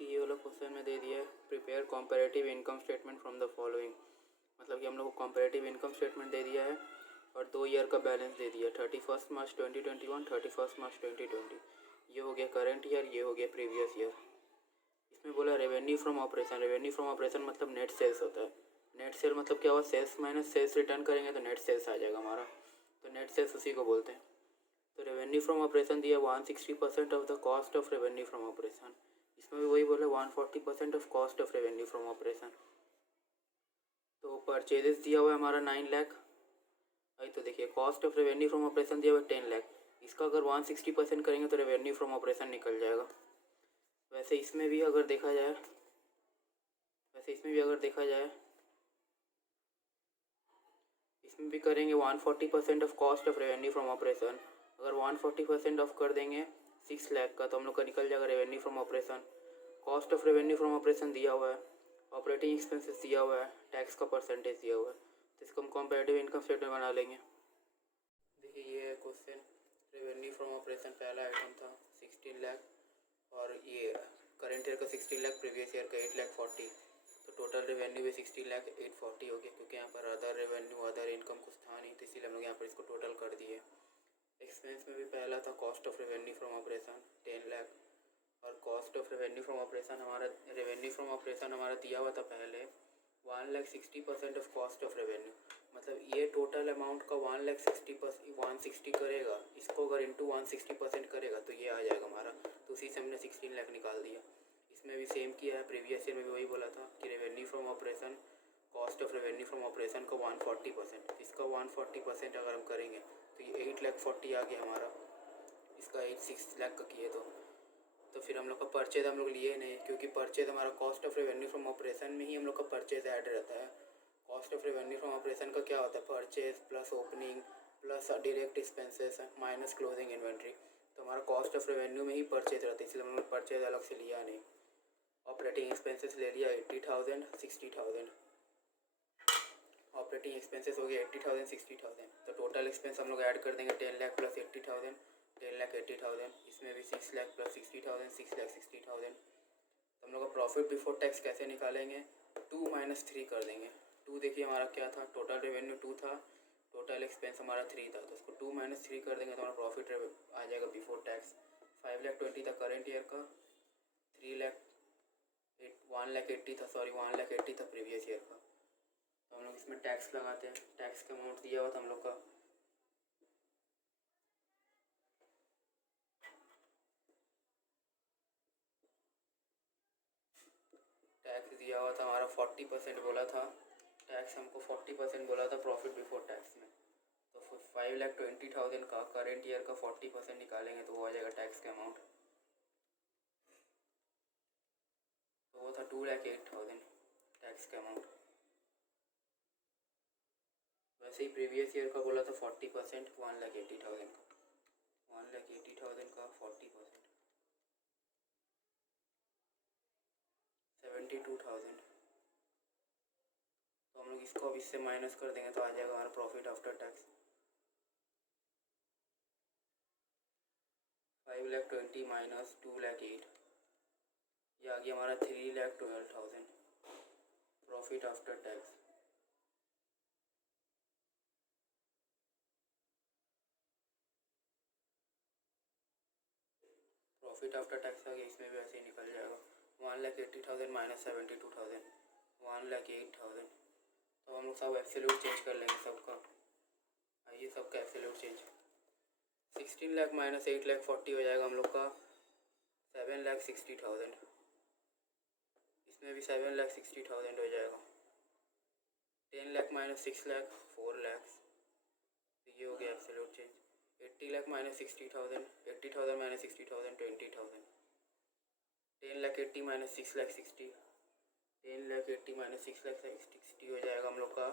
देखिए ये वाला क्वेश्चन में दे दिया है, prepare comparative income statement from the following. मतलब कि हम लोग को कॉम्परेटिव इनकम स्टेटमेंट दे दिया है और 2 ईयर का बैलेंस दे दिया, 31 मार्च 2021, 31 मार्च 2020। ये हो गया करंट ईयर, ये हो गया प्रीवियस ईयर। इसमें बोला revenue from operation. Revenue from operation मतलब नेट सेल्स होता है। नेट सेल मतलब क्या हुआ, सेल्स माइनस सेल्स रिटर्न करेंगे तो नेट सेल्स आ जाएगा हमारा, तो नेट सेल्स उसी को बोलते हैं। तो रेवेन्यू फ्रॉम ऑपरेशन दिया 160% of the cost of revenue from operation. इसमें भी वही बोले 140% of cost of revenue from operation. तो परचेजेस दिया हुआ है हमारा 9 लाख। अभी तो देखिए cost of revenue from operation दिया हुआ है 10 लाख। इसका अगर 160% करेंगे तो रेवेन्यू फ्रॉम ऑपरेशन निकल जाएगा। वैसे इसमें भी अगर देखा जाए इसमें भी करेंगे 140% of cost of revenue from operation. अगर 140% ऑफ कर देंगे 6 लाख का तो हम लोग का निकल जाएगा revenue from operation. Cost of revenue from operation दिया हुआ है, ऑपरेटिंग एक्सपेंसेस दिया हुआ है, टैक्स का परसेंटेज दिया हुआ है, तो इसको हम कंपैरेटिव इनकम स्टेटमेंट बना लेंगे। देखिए ये है क्वेश्चन, रेवेन्यू फ्रॉम ऑपरेशन पहला आइटम था 16 लाख और ये करेंट ईयर का 16 लाख, प्रीवियस ईयर का 8 लाख 40। तो टोटल रेवेन्यू भी 16 लाख 840 हो गया, क्योंकि यहाँ पर अदर रेवेन्यू अदर इनकम कुछ था नहीं, तो इसीलिए हम लोग यहाँ पर इसको टोटल कर दिए। एक्सपेंस में भी पहला था cost of revenue from operation 10 lakh और cost of revenue from operation हमारा दिया हुआ था पहले 1,60% ऑफ कॉस्ट ऑफ रेवेन्यू। मतलब ये टोटल अमाउंट का 160 करेगा, इसको अगर इंटू 160% करेगा तो ये आ जाएगा हमारा, तो उसी से हमने 16 लाख निकाल दिया। इसमें भी सेम किया है, प्रीवियस ईयर में भी वही बोला था कि revenue from operation cost of revenue from operation का 140%, इसका 140% अगर हम करेंगे तो ये 8 लाख 40 आ गया हमारा। इसका 6 लाख का किए तो फिर हम लोग का परचेज हम लोग लिए नहीं, क्योंकि परचेज हमारा cost of revenue from operation में ही हम लोग का परचेज ऐड रहता है। Cost of revenue from operation का क्या होता है, purchase plus opening plus direct expenses minus closing inventory. तो हमारा कॉस्ट ऑफ रेवेन्यू में ही परचेज रहता है, इसलिए हम लोग परचेज अलग से लिया नहीं। ऑपरेटिंग एक्सपेंसेस ले लिया 80,000 60,000। ऑपरेटिंग एक्सपेंसेस हो गया 80,000 60,000। तो टोटल एक्सपेंस हम लोग ऐड कर देंगे 10 लाख प्लस 80,000, 10 लाख 80,000। इसमें भी 6 लाख प्लस 60,000, 6 लाख 60,000। तो हम लोग का प्रॉफिट बिफोर टैक्स कैसे निकालेंगे, 2 - 3 कर देंगे। 2 देखिए हमारा क्या था, टोटल रेवेन्यू 2 था, टोटल एक्सपेंस हमारा 3 था, तो उसको 2 - 3 कर देंगे तो हमारा प्रॉफिट आ जाएगा बिफोर टैक्स 5,20,000 था करंट ईयर का, 1,80,000 था, सॉरी 1,80,000 था प्रीवियस ईयर का। तो हम लोग इसमें टैक्स लगाते हैं, टैक्स का अमाउंट दिया हुआ था हम लोग का टैक्स दिया हुआ था हमारा 40% बोला था, टैक्स हमको 40% बोला था प्रॉफिट बिफोर टैक्स में। तो 5,20,000 का करेंट ईयर का 40% निकालेंगे तो वो आ जाएगा टैक्स का अमाउंट, तो वो था 2,08,000 टैक्स का अमाउंट। वैसे ही प्रीवियस ईयर का बोला था 40%, 1,80,000 का, 1,80,000 का 40% 72,000। तो हम लोग इसको अब इससे माइनस कर देंगे तो आ जाएगा हमारा प्रॉफिट आफ्टर टैक्स 5,20,000 माइनस 2,08,000, ये आ गया हमारा 3,12,000 profit after tax. Profit after tax आ गया, इसमें भी ऐसे ही निकल जाएगा 1,80,000 माइनस 72,000, 1,08,000। तो हम लोग सब एब्सोल्यूट चेंज कर लेंगे सबका। आइए सबका absolute change, 16 lakh minus 8 lakh 40 हो जाएगा हम लोग का 7,60,000। इसमें भी 7,60,000 हो जाएगा। 10 लाख माइनस 6 लाख 4 लाख, तो ये हो गया absolute change. 80 lakh minus 60,000, 80,000 minus 60,000 20,000। 10 lakh 80 minus 6 lakh 60, 10 lakh 80 minus 6 lakh 60 हो जाएगा हम लोग का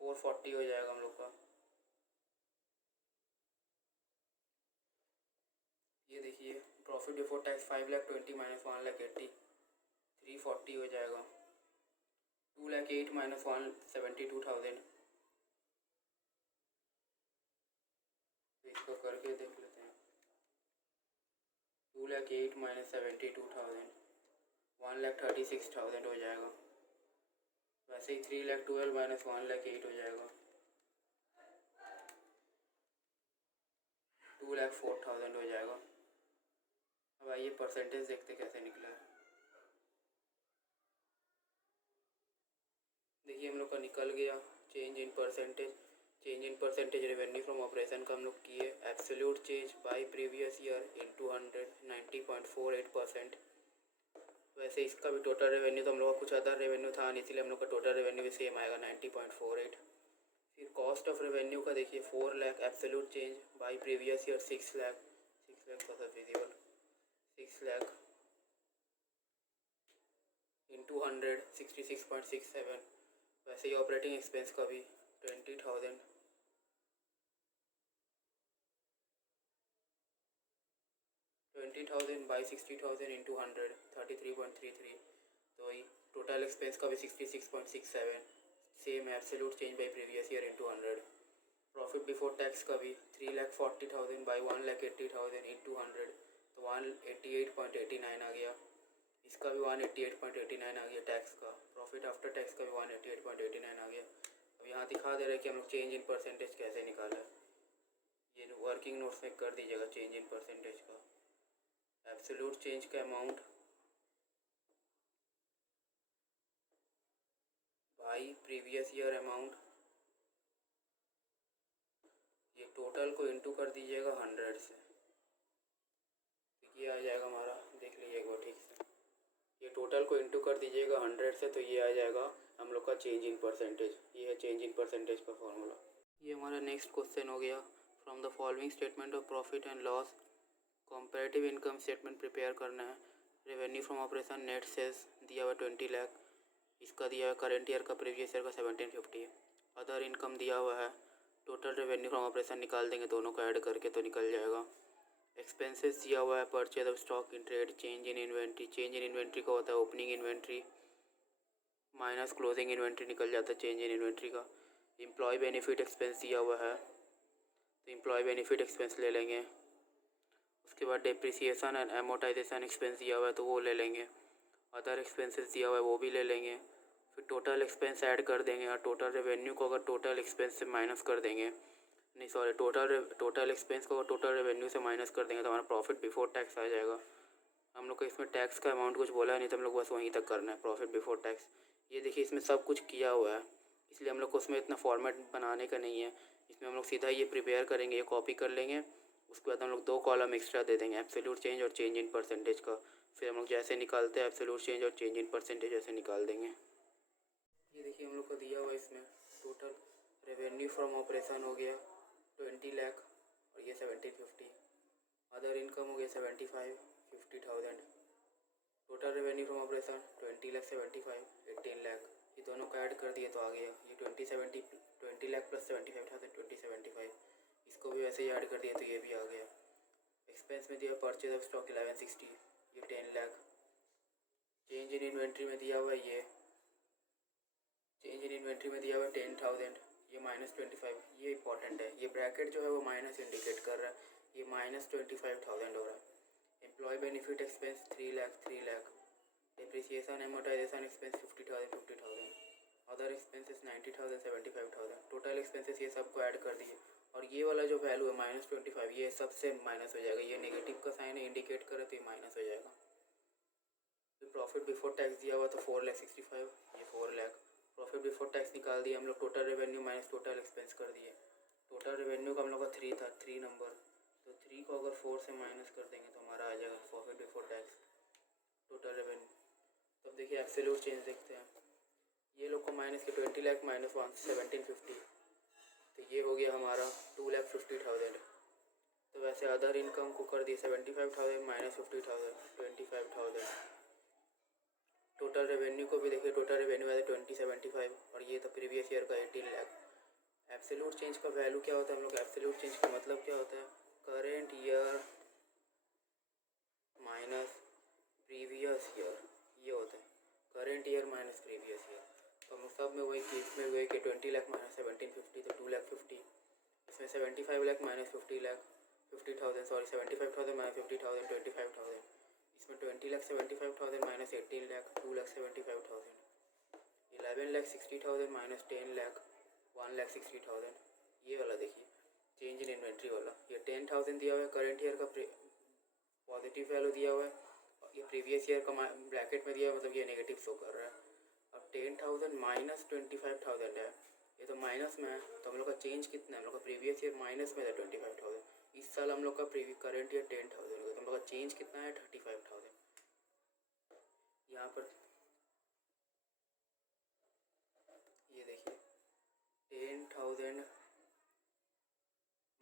440 हो जाएगा हम लोग का। ये देखिए प्रॉफिट बिफोर टैक्स 5,20,000 माइनस 1,80,000 340 हो जाएगा। 2,08,000 माइनस 172,000, तो इसको करके देख लेते हैं। 2,08,000 माइनस 72,000 1,36,000 हो जाएगा। वैसे ही 3,12,000 माइनस 1,08,000 हो जाएगा 2,04,000 हो जाएगा। अब आइए परसेंटेज देखते कैसे निकला है। देखिए हम लोग का निकल गया change in percentage revenue from operation का हम लोग किए absolute change bye previous year into 100 90.48%। वैसे इसका भी टोटल रेवेन्यू तो हम लोग का कुछ अदर रेवेन्यू था, इसलिए हम लोग का टोटल रेवेन्यू भी सेम आएगा 90.48। फिर कॉस्ट ऑफ रेवेन्यू का देखिए 4 lakh absolute change bye previous year 6 lakh का विजिबल 6 लाख इंटू 100 66.67। वैसे ही ऑपरेटिंग एक्सपेंस का भी 20,000 बाई 60,000 इंटू 100 33.33। तो वही टोटल एक्सपेंस का भी 66.67 same absolute change by previous year into 100। Profit before tax का भी 3,40,000 बाई 1,80,000 इंटू 100 तो 188.89 आ गया। इसका भी 188.89 आ गया टैक्स का। प्रॉफिट आफ्टर टैक्स का भी 188.89 आ गया। अब यहाँ दिखा दे रहा है कि हम लोग चेंज इन परसेंटेज कैसे निकाला है। ये वर्किंग नोट्स में कर दीजिएगा चेंज इन परसेंटेज का। एब्सोल्यूट चेंज का amount by previous year amount, ये टोटल को इंटू कर दीजिएगा 100 से, ये आ जाएगा हमारा, देख लीजिए एक बार ठीक से। ये टोटल को इंटू कर दीजिएगा 100 से तो ये आ जाएगा हम लोग का चेंज इन परसेंटेज। ये है चेंज इन परसेंटेज का फॉर्मूला। ये हमारा नेक्स्ट क्वेश्चन हो गया। From the following statement of profit and loss comparative income statement prepare करना है। Revenue from operation net sales दिया हुआ 20 लाख, इसका दिया हुआ करंट ईयर का प्रीवियस ईयर का 1750। अदर इनकम दिया हुआ है, टोटल रेवेन्यू फ्रॉम ऑपरेशन निकाल देंगे दोनों को ऐड करके तो निकल जाएगा। एक्सपेंसेस दिया हुआ है, purchase of stock in trade, change in inventory. Change in inventory का होता है opening inventory minus closing inventory निकल जाता है चेंज इन इन्वेंट्री का। एम्प्लॉय बेनिफिट एक्सपेंस दिया हुआ है तो एम्प्लॉय बेनिफिट एक्सपेंस ले लेंगे। उसके बाद डेप्रिसिएशन एंड एमोटाइजेशन एक्सपेंस दिया हुआ है तो वो ले लेंगे। अदर एक्सपेंसेस दिया हुआ है वो भी ले लेंगे। फिर टोटल एक्सपेंस ऐड कर देंगे और टोटल रेवेन्यू को अगर टोटल एक्सपेंस से माइनस कर देंगे, नहीं सॉरी टोटल एक्सपेंस को टोटल रेवेन्यू से माइनस कर देंगे तो हमारा प्रॉफिट बिफोर टैक्स आ जाएगा। हम लोग को इसमें टैक्स का अमाउंट कुछ बोला है नहीं तो हम लोग बस वहीं तक करना है प्रॉफिट बिफोर टैक्स। ये देखिए इसमें सब कुछ किया हुआ है, इसलिए हम लोग को उसमें इतना फॉर्मेट बनाने का नहीं है। इसमें हम लोग सीधा ये प्रिपेयर करेंगे, ये कॉपी कर लेंगे। उसके बाद हम लोग 2 कॉलम एक्स्ट्रा दे देंगे एब्सोल्यूट चेंज और चेंज इन परसेंटेज का। फिर हम लोग जैसे निकालते हैं एब्सोल्यूट चेंज और चेंज इन परसेंटेज ऐसे निकाल देंगे। ये देखिए हम लोग को दिया हुआ है इसमें टोटल रेवेन्यू फ्रॉम ऑपरेशन हो गया 20 लाख और ये 1750। अदर इनकम हो गया 75 50,000। Total revenue from operation 20 lakh 75 18 lakh. ये दोनों को ऐड कर दिए तो आ गया ये 20 लाख प्लस 75,000 2075। इसको भी वैसे ही ऐड कर दिए तो ये भी आ गया। एक्सपेंस में दिया परचेज ऑफ स्टॉक 1160, ये 10 लाख। चेंज इन इन्वेंट्री में दिया हुआ ये चेंज इन इन्वेंट्री में दिया हुआ 10,000, ये -25। ये इंपॉर्टेंट है, ये ब्रैकेट जो है वो माइनस इंडिकेट कर रहा है, ये -25,000 हो रहा है। Employee benefit expense 3 lakh. Depreciation amortisation expense 50,000। Other expenses 90,000 75,000। Total expenses ये सबको ऐड कर दिए और ये वाला जो वैल्यू है -25 ये सबसे माइनस हो जाएगा। ये नेगेटिव का साइन इंडिकेट करे तो ये माइनस हो जाएगा। तो प्रॉफिट बिफोर टैक्स दिया हुआ तो 4,65, ये 4 लाख। प्रॉफिट बिफोर टैक्स निकाल दिया हम लोग, total revenue minus total expense कर दिए। टोटल रेवेन्यू का हम लोग का 3 था, 3 नंबर, तो 3 को अगर 4 से माइनस कर देंगे तो हमारा आ जाएगा profit before tax total revenue. तब देखिए एब्सोल्यूट चेंज देखते हैं। ये लोग को माइनस के 20 लाख माइनस 1750 तो ये हो गया हमारा 2,50,000। तो वैसे अदर इनकम को कर दिए 75,000 माइनस 50,000 25,000। टोटल रेवेन्यू को भी देखिए, टोटल रेवेन्यू है 2075 और ये था प्रीवियस ईयर का 18 लाख। एब्सोल्यूट चेंज का वैल्यू क्या होता है हम लोग, एब्सोल्यूट चेंज का मतलब क्या होता है, current year minus previous year, ये होता है current year minus previous year. तो हम लोग सब में वही कि इसमें वही कि 20 लाख माइनस 1750 तो 2,50,000। इसमें 75 lakh minus 50 lakh 50,000 sorry 75,000 minus 50,000 25,000, इसमें 20,75,000 माइनस 18 लाख 2,75,000, 11,60,000 माइनस 10 लाख 1,60,000। ये वाला देखिए चेंज इन इन्वेंट्री वाला, ये 10,000 दिया हुआ है, करंट ईयर का पॉजिटिव वैल्यू दिया हुआ है, ये प्रीवियस ईयर का ब्रैकेट में दिया है, मतलब ये नेगेटिव शो कर रहा है। अब 10,000 माइनस 25,000 है, ये तो माइनस में है, तो हम लोग का चेंज कितना है, हम लोग का प्रीवियस ईयर माइनस में था 25,000, इस साल हम लोग का करंट ईयर 10,000 होगा, तो हम लोग का चेंज कितना है 35,000। यहाँ पर ये देखिए 10,000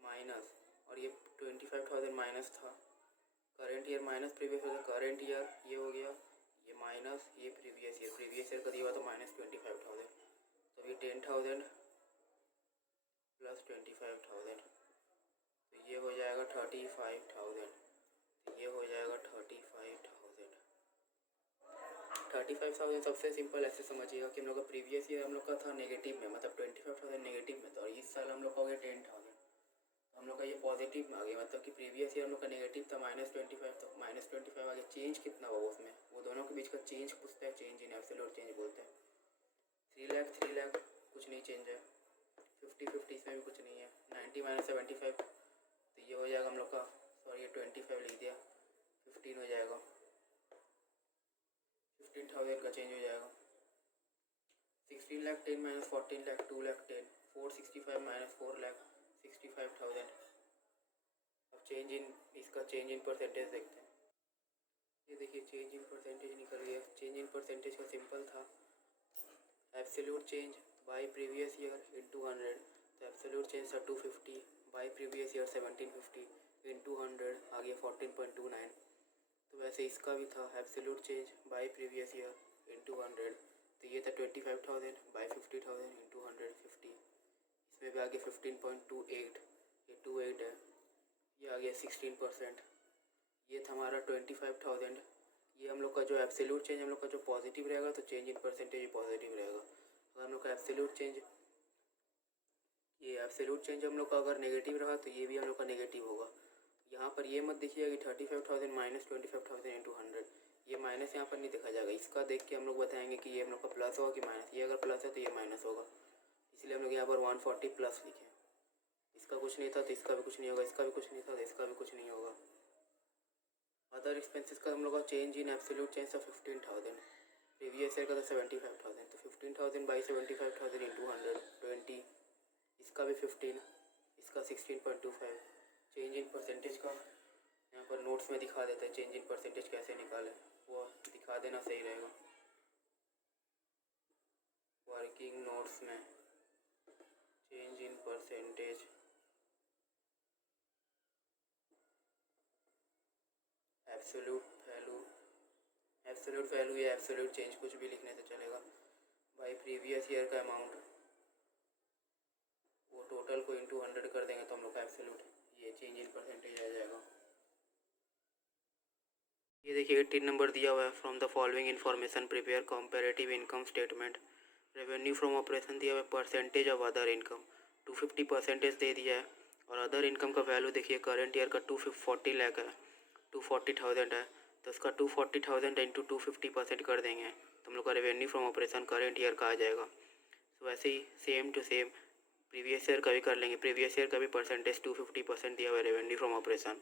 माइनस और ये 25,000 माइनस था, current year minus previous year, current year ये हो गया, ये माइनस ये प्रीवियस ईयर का दिया हुआ तो माइनस 25,000, तो ये 10,000 प्लस 25,000, तो ये हो जाएगा 35,000, तो ये हो जाएगा 35,000 सबसे सिंपल ऐसे समझिएगा कि हम लोग का प्रीवियस ईयर हम लोग का था नेगेटिव में, मतलब 25,000 नेगेटिव में था, और इस साल हम लोग का हो गया 10,000, तो हम लोग का ये पॉजिटिव में आ गया, मतलब कि प्रीवियस ईयर हम लोग का नेगेटिव था -25, तो -25 आ गया। चेंज कितना हुआ उसमें, वो दोनों के बीच का चेंज पूछता है, चेंज इन एब्सोल्यूट चेंज बोलते हैं। 3 लाख कुछ नहीं चेंज है, 50-50 इसमें भी कुछ नहीं है, 90 माइनस 75, तो ये हो जाएगा हम लोग का, सॉरी ये 25 लिख दिया, 15 हो जाएगा, 15,000 का चेंज हो जाएगा। 16 लाख 10 माइनस 14 लाख 2 लाख 10, 465 माइनस 4 लाख 65,000। अब चेंज इन, इसका चेंज इन परसेंटेज देखते हैं। ये देखिए चेंज इन परसेंटेज निकल गया। चेंज इन परसेंटेज का सिंपल था absolute change bye previous year into 100, तो एब्सोल्यूट चेंज था 250 बाय प्रीवियस ईयर 1750 इंटू 100 आ गया 14.29। तो वैसे इसका भी था absolute change bye previous year into 100, तो ये था 25,000 बाय 50,000 इंटू 150, इसमें भी आ गया 15.28, ये 28 है, ये आ गया 16%। ये था हमारा 25,000। ये हम लोग का जो एब्सोल्यूट चेंज हम लोग का जो पॉजिटिव रहेगा तो चेंज इन परसेंटेज भी पॉजिटिव रहेगा। अगर हम लोग का एब्सोल्यूट चेंज, ये एब्सोल्यूट चेंज हम लोग का अगर नेगेटिव रहा तो ये भी हम लोग का नेगेटिव होगा। यहाँ पर ये मत देखिएगा कि 35,000 माइनस 25,000 इंटू 100, ये माइनस यहाँ पर नहीं देखा जाएगा, इसका देख के हम लोग बताएंगे कि ये हम लोग का प्लस होगा कि माइनस। ये अगर प्लस है तो ये माइनस होगा, इसलिए हम लोग यहाँ पर 140 प्लस लिखे। इसका कुछ नहीं था तो इसका भी कुछ नहीं होगा, इसका भी कुछ नहीं था तो इसका भी कुछ नहीं होगा। अदर एक्सपेंसेस का हम लोग का चेंज इन एब्सोल्यूट चेंज था 15,000, प्रीवियस ईयर का था 75,000, तो 15,000 बाई 75,000 इंटू 100 20, इसका भी 15, इसका 16.25। चेंज इन परसेंटेज का यहाँ पर नोट्स में दिखा देते हैं, चेंज इन परसेंटेज कैसे निकालें वो दिखा देना सही रहेगा। वर्किंग नोट्स में change in percentage absolute value या एब्सोल्यूट चेंज कुछ भी लिखने से चलेगा। भाई प्रीवियस ईयर का अमाउंट वो टोटल को इंटू 100 कर देंगे तो हम लोग का एब्सोल्यूट ये चेंज इन परसेंटेज आ जाएगा। ये देखिए 18 नंबर दिया हुआ है, from the following information prepare comparative income statement. Revenue from operation दिया हुआ है, परसेंटेज ऑफ अदर इनकम 250% दे दिया है, और अदर इनकम का वैल्यू देखिए करंट ईयर का 240 लाख है, 240,000 है, तो उसका 240,000 इंटू 250% कर देंगे तो हम लोग का revenue from operation current year का आ जाएगा। तो वैसे ही same to same previous year का भी कर लेंगे। प्रीवियस ईयर का भी परसेंटेज 250% दिया हुआ है रेवेन्यू फ्रॉम ऑपरेशन,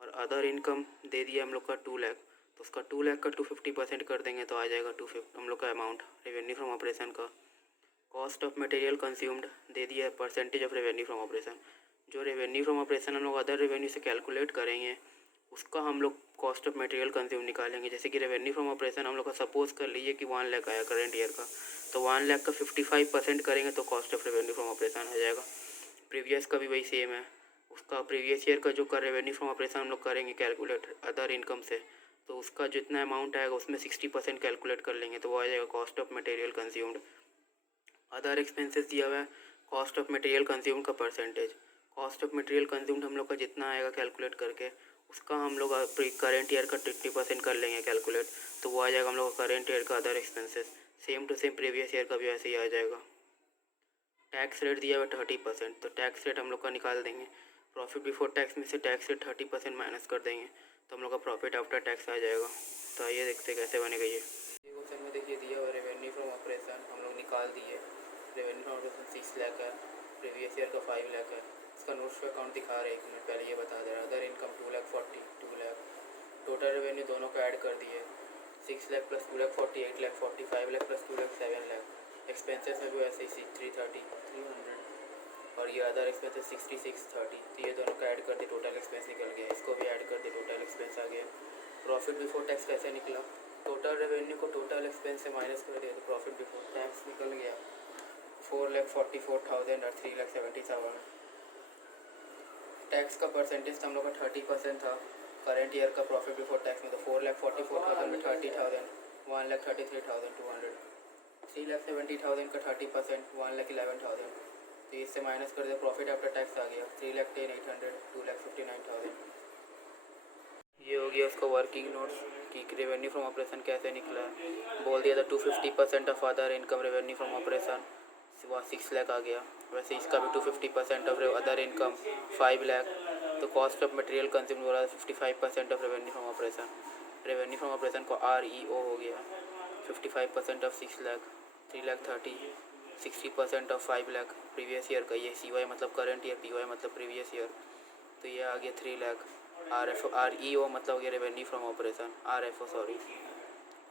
और अदर इनकम दे दिया हम लोग का 2 लाख, तो उसका 2 लाख का 250% कर देंगे तो आ जाएगा 250 हम लोग का अमाउंट रेवेन्यू फ्रॉम ऑपरेशन का। कॉस्ट ऑफ मटेरियल कंज्यूम्ड दे दिया है, percentage of revenue from operation. जो रेवेन्यू फ्रॉम ऑपरेशन हम लोग अदर रेवेन्यू से कैलकुलेट करेंगे उसका हम लोग कॉस्ट ऑफ मटेरियल कंज्यूम निकालेंगे। जैसे कि रेवेन्यू फ्रॉम ऑपरेशन हम लोग का सपोज कर लीजिए कि 1 लाख आया करंट ईयर का, तो 1 लाख का 55% करेंगे तो cost of revenue from operation आ जाएगा। प्रीवियस का भी वही सेम है, उसका प्रीवियस ईयर का जो कर रेवेन्यू फ्रॉम ऑपरेशन हम लोग करेंगे कैलकुलेट अदर इनकम से, तो उसका जितना अमाउंट आएगा उसमें 60% कैलकुलेट कर लेंगे तो वो आ जाएगा cost of material consumed. Other expenses दिया हुआ है, कॉस्ट ऑफ मटेरियल कंज्यूम्ड का percentage. Cost of material consumed हम लोग का जितना आएगा कैलकुलेट करके उसका हम लोग करेंट ईयर का 20% कर लेंगे कैलकुलेट, तो वो आ जाएगा हम लोग का करेंट ईयर का other expenses. Same to same previous year का भी ऐसे ही आ जाएगा। टैक्स रेट दिया हुआ 30%, तो टैक्स रेट हम लोग का निकाल देंगे। प्रॉफिट बिफोर टैक्स में से टैक्स से 30% माइनस कर देंगे तो हम लोग का प्रॉफिट आफ्टर टैक्स आ जाएगा। तो आइए देखते कैसे बनेगा ये क्वेश्चन में देखिए दिया हुआ रेवेन्यू फ्रॉम ऑपरेशन हम लोग निकाल दिए। रेवेन्यू फ्रॉम ऑपरेशन 6 लाख है, प्रीवियस ईयर का 5 लाख है। इसका नोट्स पे अकाउंट दिखा रहे हैं, 1 मिनट पहले ये बता दे रहा है। Other income 2,40,000 2 lakh. Total revenue दोनों का ऐड कर दिए, 6 lakh plus 2,40,000 8 lakh 40, 5 lakh plus 2 lakh 7 lakh. Expenses में भी वैसे ही 330 300 और ये अदर एक्सपेंसेस 6630। तो ये दोनों का ऐड कर दिए, टोटल एक्सपेंस निकल गया। इसको भी ऐड कर दिए, टोटल एक्सपेंस आ गया। प्रॉफिट बिफोर टैक्स कैसे निकला? टोटल रेवेन्यू को टोटल एक्सपेंस से माइनस कर दिया तो प्रॉफिट बिफोर टैक्स निकल गया 4,44,000 और 3,70,000। टैक्स का परसेंटेज हम लोग का 30% था करंट ईयर का प्रॉफिट बिफोर टैक्स में। तो 4,44,000 में 30,000 1,33,200। 3,70,000 का 30% 1,11,000। तो इससे माइनस कर दिया, प्रॉफिट आफ्टर टैक्स आ गया 3,10,800 2,59,000। ये हो गया उसका वर्किंग नोट्स कि रेवेन्यू फ्रॉम ऑपरेशन कैसे निकला है। बोल दिया था 250% of other income revenue from operation, वहाँ 6 लाख आ गया। वैसे इसका भी 250% ऑफ अदर इनकम 5 लाख। तो कॉस्ट ऑफ मटेरियल कंज्यूम बोला 55% of revenue from operation. Revenue from operation को REO हो गया 55% of 6 lakh 3,30,000। 60% of 5 lakh previous year का, ये CY मतलब करंट ईयर, PY मतलब प्रीवियस ईयर। तो ये आ गया 3 लाख। REO मतलब हो गया revenue from operation, RFO sorry.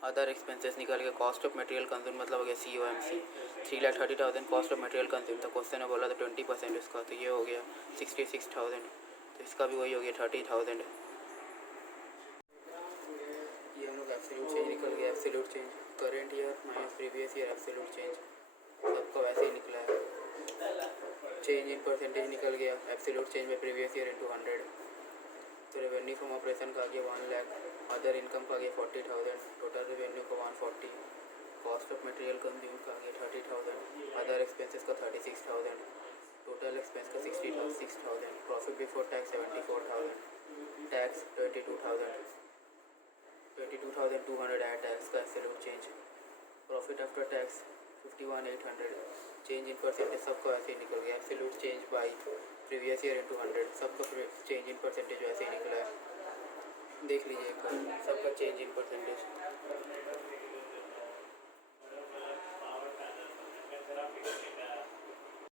Other expenses निकल के कॉस्ट ऑफ मटेरियल कंज्यूम मतलब हो गया COMC। 3,30,000 cost of material consume था, क्वेश्चन में बोला था 20% इसका, तो ये हो गया 66,000। तो इसका भी वही हो गया 30,000। ये हम लोग एब्सोल्यूट चेंज निकल गया, absolute change current year minus previous year absolute change सबका वैसे ही निकला है। चेंज इन परसेंटेज निकल गया, एब्सोल्यूट चेंज में प्रीवियस ईयर इंटू 100। तो रेवेन्यू फ्रॉम ऑपरेशन का आ गया 1 लाख, अदर इनकम का आ गया 40,000, टोटल रेवेन्यू का 140, कॉस्ट ऑफ मटेरियल कंज्यूम का आ गया 30,000, अदर एक्सपेंसेस का 36,000, टोटल एक्सपेंस का 66,000, profit before tax 74,000, tax 22,200 add tax का absolute change, profit after tax 51,800। Change in percentage सबका वैसे ही निकल गया, absolute change by previous year into 100 सबका चेंज इन परसेंटेज वैसे ही निकला है। देख लीजिए सबका चेंज इन परसेंटेज।